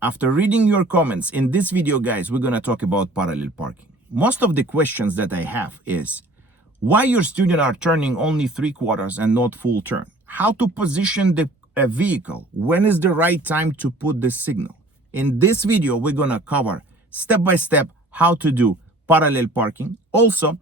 After reading your comments in this video, guys, we're gonna talk about parallel parking. Most of the questions that I have is why your students are turning only 3/4 and not full turn? How to position the vehicle? When is the right time to put the signal? In this video, we're gonna cover step by step how to do parallel parking. Also,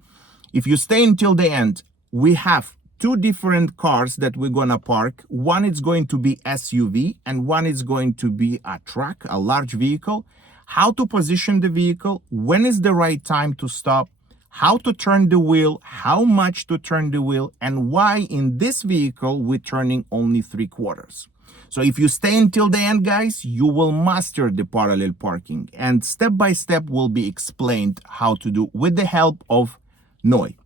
if you stay until the end, we have two different cars that we're gonna park. One is going to be SUV and one is going to be a truck, a large vehicle. How to position the vehicle, when is the right time to stop, how to turn the wheel, how much to turn the wheel, and why in this vehicle we're turning only 3/4. So if you stay until the end, guys, you will master the parallel parking, and step by step will be explained how to do with the help of Noi.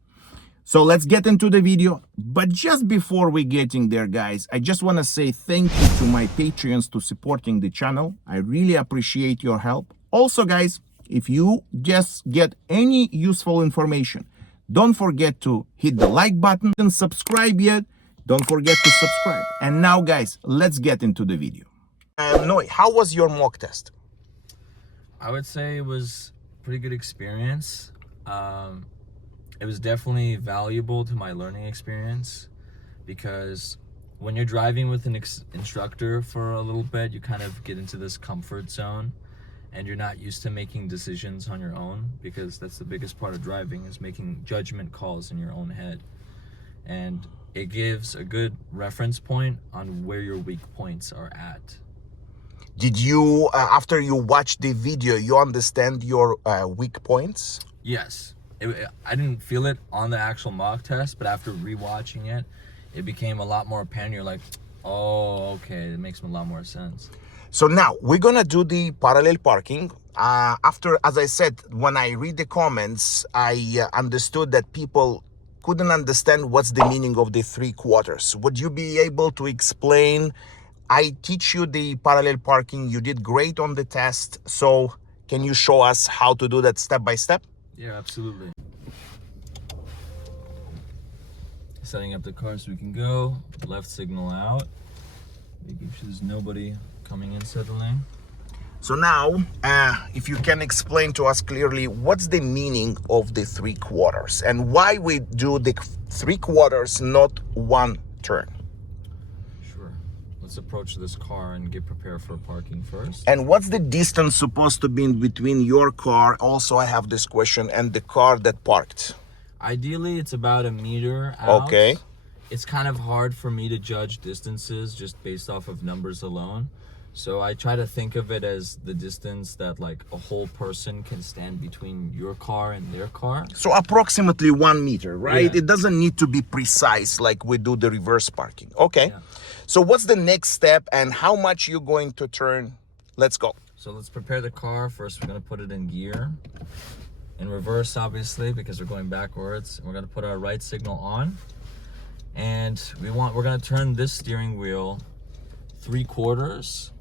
So let's get into the video. But just before we getting there, guys, I just want to say thank you to my Patreons to supporting the channel. I really appreciate your help. Also, guys, if you just get any useful information, don't forget to hit the like button and subscribe yet. Don't forget to subscribe. And now, guys, let's get into the video. Noi, how was your mock test? I would say it was a pretty good experience. It was definitely valuable to my learning experience because when you're driving with an instructor for a little bit, you kind of get into this comfort zone and you're not used to making decisions on your own, because that's the biggest part of driving, is making judgment calls in your own head. And it gives a good reference point on where your weak points are at. Did you, after you watched the video, you understand your weak points? Yes. I didn't feel it on the actual mock test, but after rewatching it, it became a lot more apparent. You're like, oh, okay, it makes a lot more sense. So now we're gonna do the parallel parking. After, as I said, when I read the comments, I understood that people couldn't understand what's the meaning of the 3/4. Would you be able to explain? I teach you the parallel parking. You did great on the test. So can you show us how to do that step by step? Yeah, absolutely. Setting up the car so we can go. Left signal out. Making sure there's nobody coming in suddenly. So now, if you can explain to us clearly, what's the meaning of the 3/4 and why we do the 3/4, not one turn? Sure. Let's approach this car and get prepared for parking first. And what's the distance supposed to be in between your car? Also, I have this question, and the car that parked. Ideally, it's about a meter out. Okay. It's kind of hard for me to judge distances just based off of numbers alone. So I try to think of it as the distance that like a whole person can stand between your car and their car. So approximately 1 meter, right? Yeah. It doesn't need to be precise like we do the reverse parking. Okay. Yeah. So what's the next step and how much you're going to turn? Let's go. So let's prepare the car. First, we're going to put it in gear. In reverse, obviously, because we're going backwards. We're going to put our right signal on. And we're going to turn this steering wheel 3/4.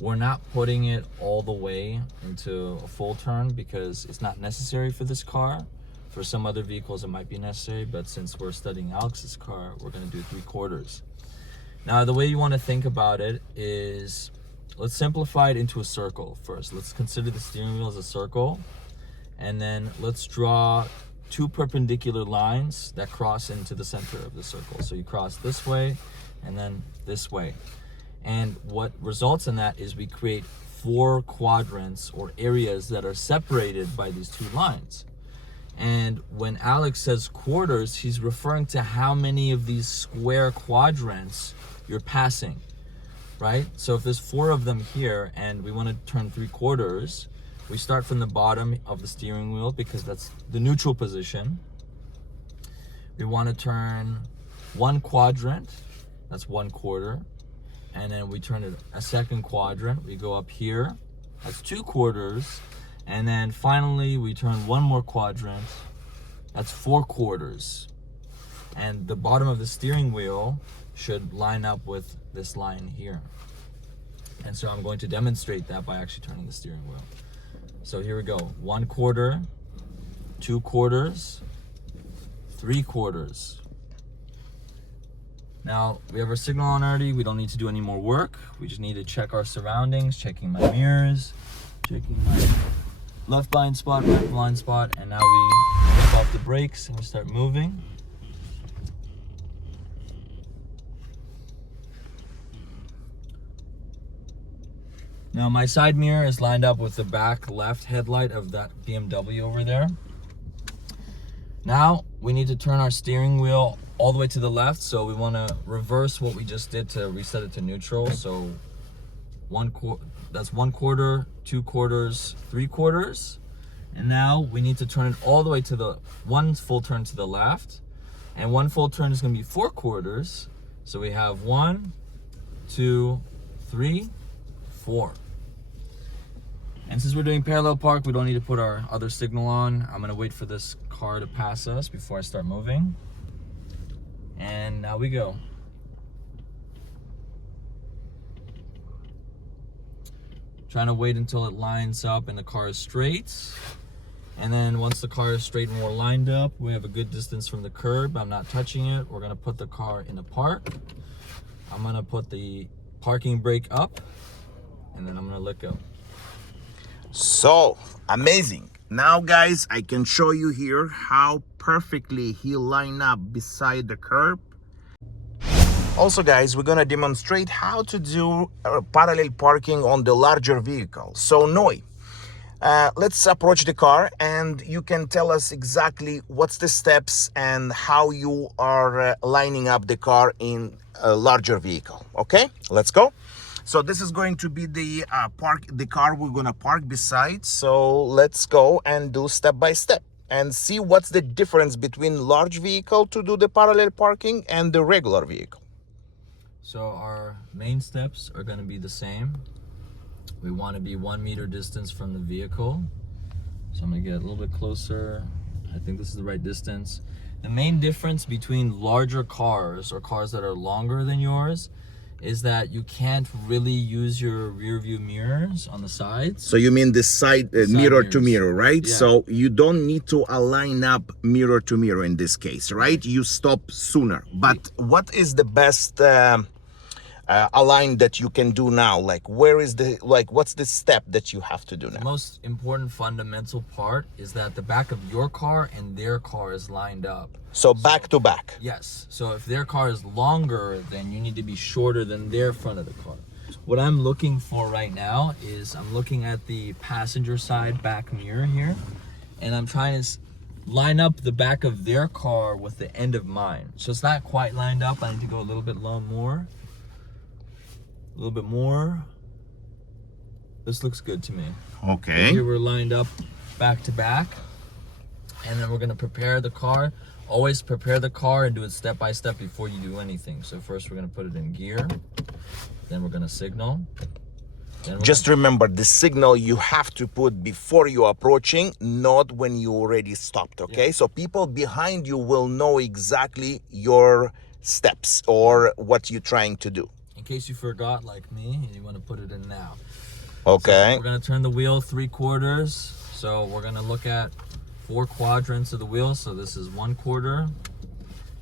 We're not putting it all the way into a full turn because it's not necessary for this car. For some other vehicles, it might be necessary, but since we're studying Alex's car, we're going to do 3/4. Now, the way you want to think about it is, let's simplify it into a circle first. Let's consider the steering wheel as a circle, and then let's draw two perpendicular lines that cross into the center of the circle. So you cross this way and then this way. And what results in that is we create 4 quadrants or areas that are separated by these two lines. And when Alex says quarters, he's referring to how many of these square quadrants you're passing, right? So if there's 4 of them here and we want to turn 3/4, we start from the bottom of the steering wheel because that's the neutral position. We want to turn 1 quadrant, that's 1/4. And then we turn it a second quadrant. We go up here, that's 2/4. And then finally we turn 1 more quadrant, that's 4/4. And the bottom of the steering wheel should line up with this line here. And so I'm going to demonstrate that by actually turning the steering wheel. So here we go, 1/4, 2/4, 3/4. Now we have our signal on already. We don't need to do any more work. We just need to check our surroundings, checking my mirrors, checking my left blind spot, right blind spot, and now we step off the brakes and we start moving. Now my side mirror is lined up with the back left headlight of that BMW over there. Now we need to turn our steering wheel all the way to the left, so we want to reverse what we just did to reset it to neutral. So that's 1/4, 2/4, 3/4. And now we need to turn it all the way to the one full turn to the left, and one full turn is going to be 4/4. So we have 1, 2, 3, 4. And since we're doing parallel park, we don't need to put our other signal on. I'm gonna wait for this car to pass us before I start moving. And now we go. Trying to wait until it lines up and the car is straight. And then once the car is straight and we're lined up, we have a good distance from the curb. I'm not touching it. We're gonna put the car in a park. I'm gonna put the parking brake up, and then I'm gonna let go. So amazing. Now guys, I can show you here how perfectly he lined up beside the curb. Also guys, we're gonna demonstrate how to do parallel parking on the larger vehicle. So Noi, let's approach the car and you can tell us exactly what's the steps and how you are lining up the car in a larger vehicle. Okay, let's go. So this is going to be the car we're gonna park beside. So let's go and do step by step and see what's the difference between large vehicle to do the parallel parking and the regular vehicle. So our main steps are gonna be the same. We want to be 1 meter distance from the vehicle. So I'm gonna get a little bit closer. I think this is the right distance. The main difference between larger cars or cars that are longer than yours is that you can't really use your rear view mirrors on the sides. So you mean the side mirror to mirror, right? Yeah. So you don't need to align up mirror to mirror in this case, right? You stop sooner. But what is the best align that you can do now? Like what's the step that you have to do now? The most important fundamental part is that the back of your car and their car is lined up. So back to back. Yes. So if their car is longer, then you need to be shorter than their front of the car. What I'm looking for right now is I'm looking at the passenger side back mirror here, and I'm trying to line up the back of their car with the end of mine. So it's not quite lined up. I need to go a little bit more. A little bit more. This looks good to me. Okay. Here we're lined up back to back, and then we're gonna prepare the car. Always prepare the car and do it step by step before you do anything. So first we're gonna put it in gear, then we're gonna signal. Just remember, the signal you have to put before you're approaching, not when you already stopped, okay? Yeah. So people behind you will know exactly your steps or what you're trying to do. In case you forgot, like me, and you want to put it in now. Okay. So we're going to turn the wheel 3/4. So we're going to look at 4 quadrants of the wheel. So this is 1/4,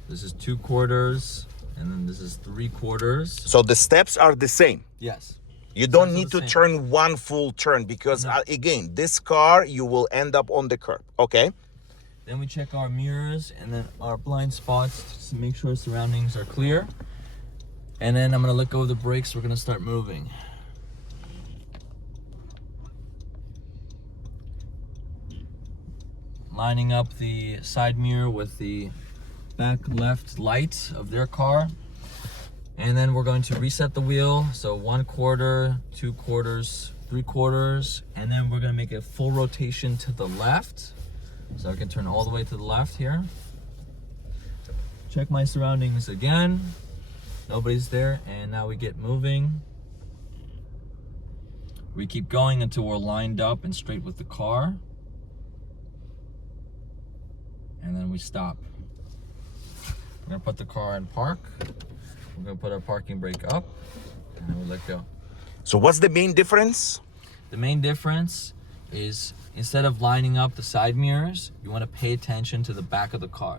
this is 2/4, and then this is 3/4. So the steps are the same? Yes. You don't need to turn one full turn because again, this car, you will end up on the curb. Okay. Then we check our mirrors and then our blind spots to make sure surroundings are clear. And then I'm gonna let go of the brakes. We're gonna start moving. Lining up the side mirror with the back left light of their car. And then we're going to reset the wheel. So 1/4, 2/4, 3/4. And then we're gonna make a full rotation to the left. So I can turn all the way to the left here. Check my surroundings again. Nobody's there, and now we get moving. We keep going until we're lined up and straight with the car. And then we stop. We're gonna put the car in park. We're gonna put our parking brake up, and then we let go. So what's the main difference? The main difference is instead of lining up the side mirrors, you wanna pay attention to the back of the car.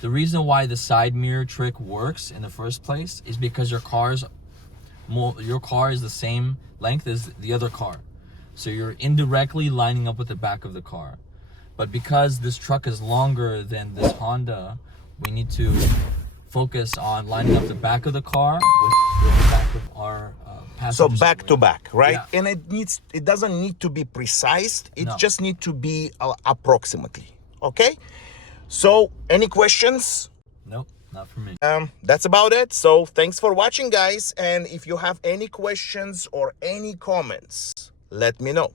The reason why the side mirror trick works in the first place is because your car is the same length as the other car. So you're indirectly lining up with the back of the car. But because this truck is longer than this Honda, we need to focus on lining up the back of the car with the back of our passenger. So back to seat. back, right? Yeah. And it doesn't need to be precise. It No. just need to be approximately. Okay. So any questions? Nope, not for me. That's about it. So thanks for watching, guys. And if you have any questions or any comments, let me know.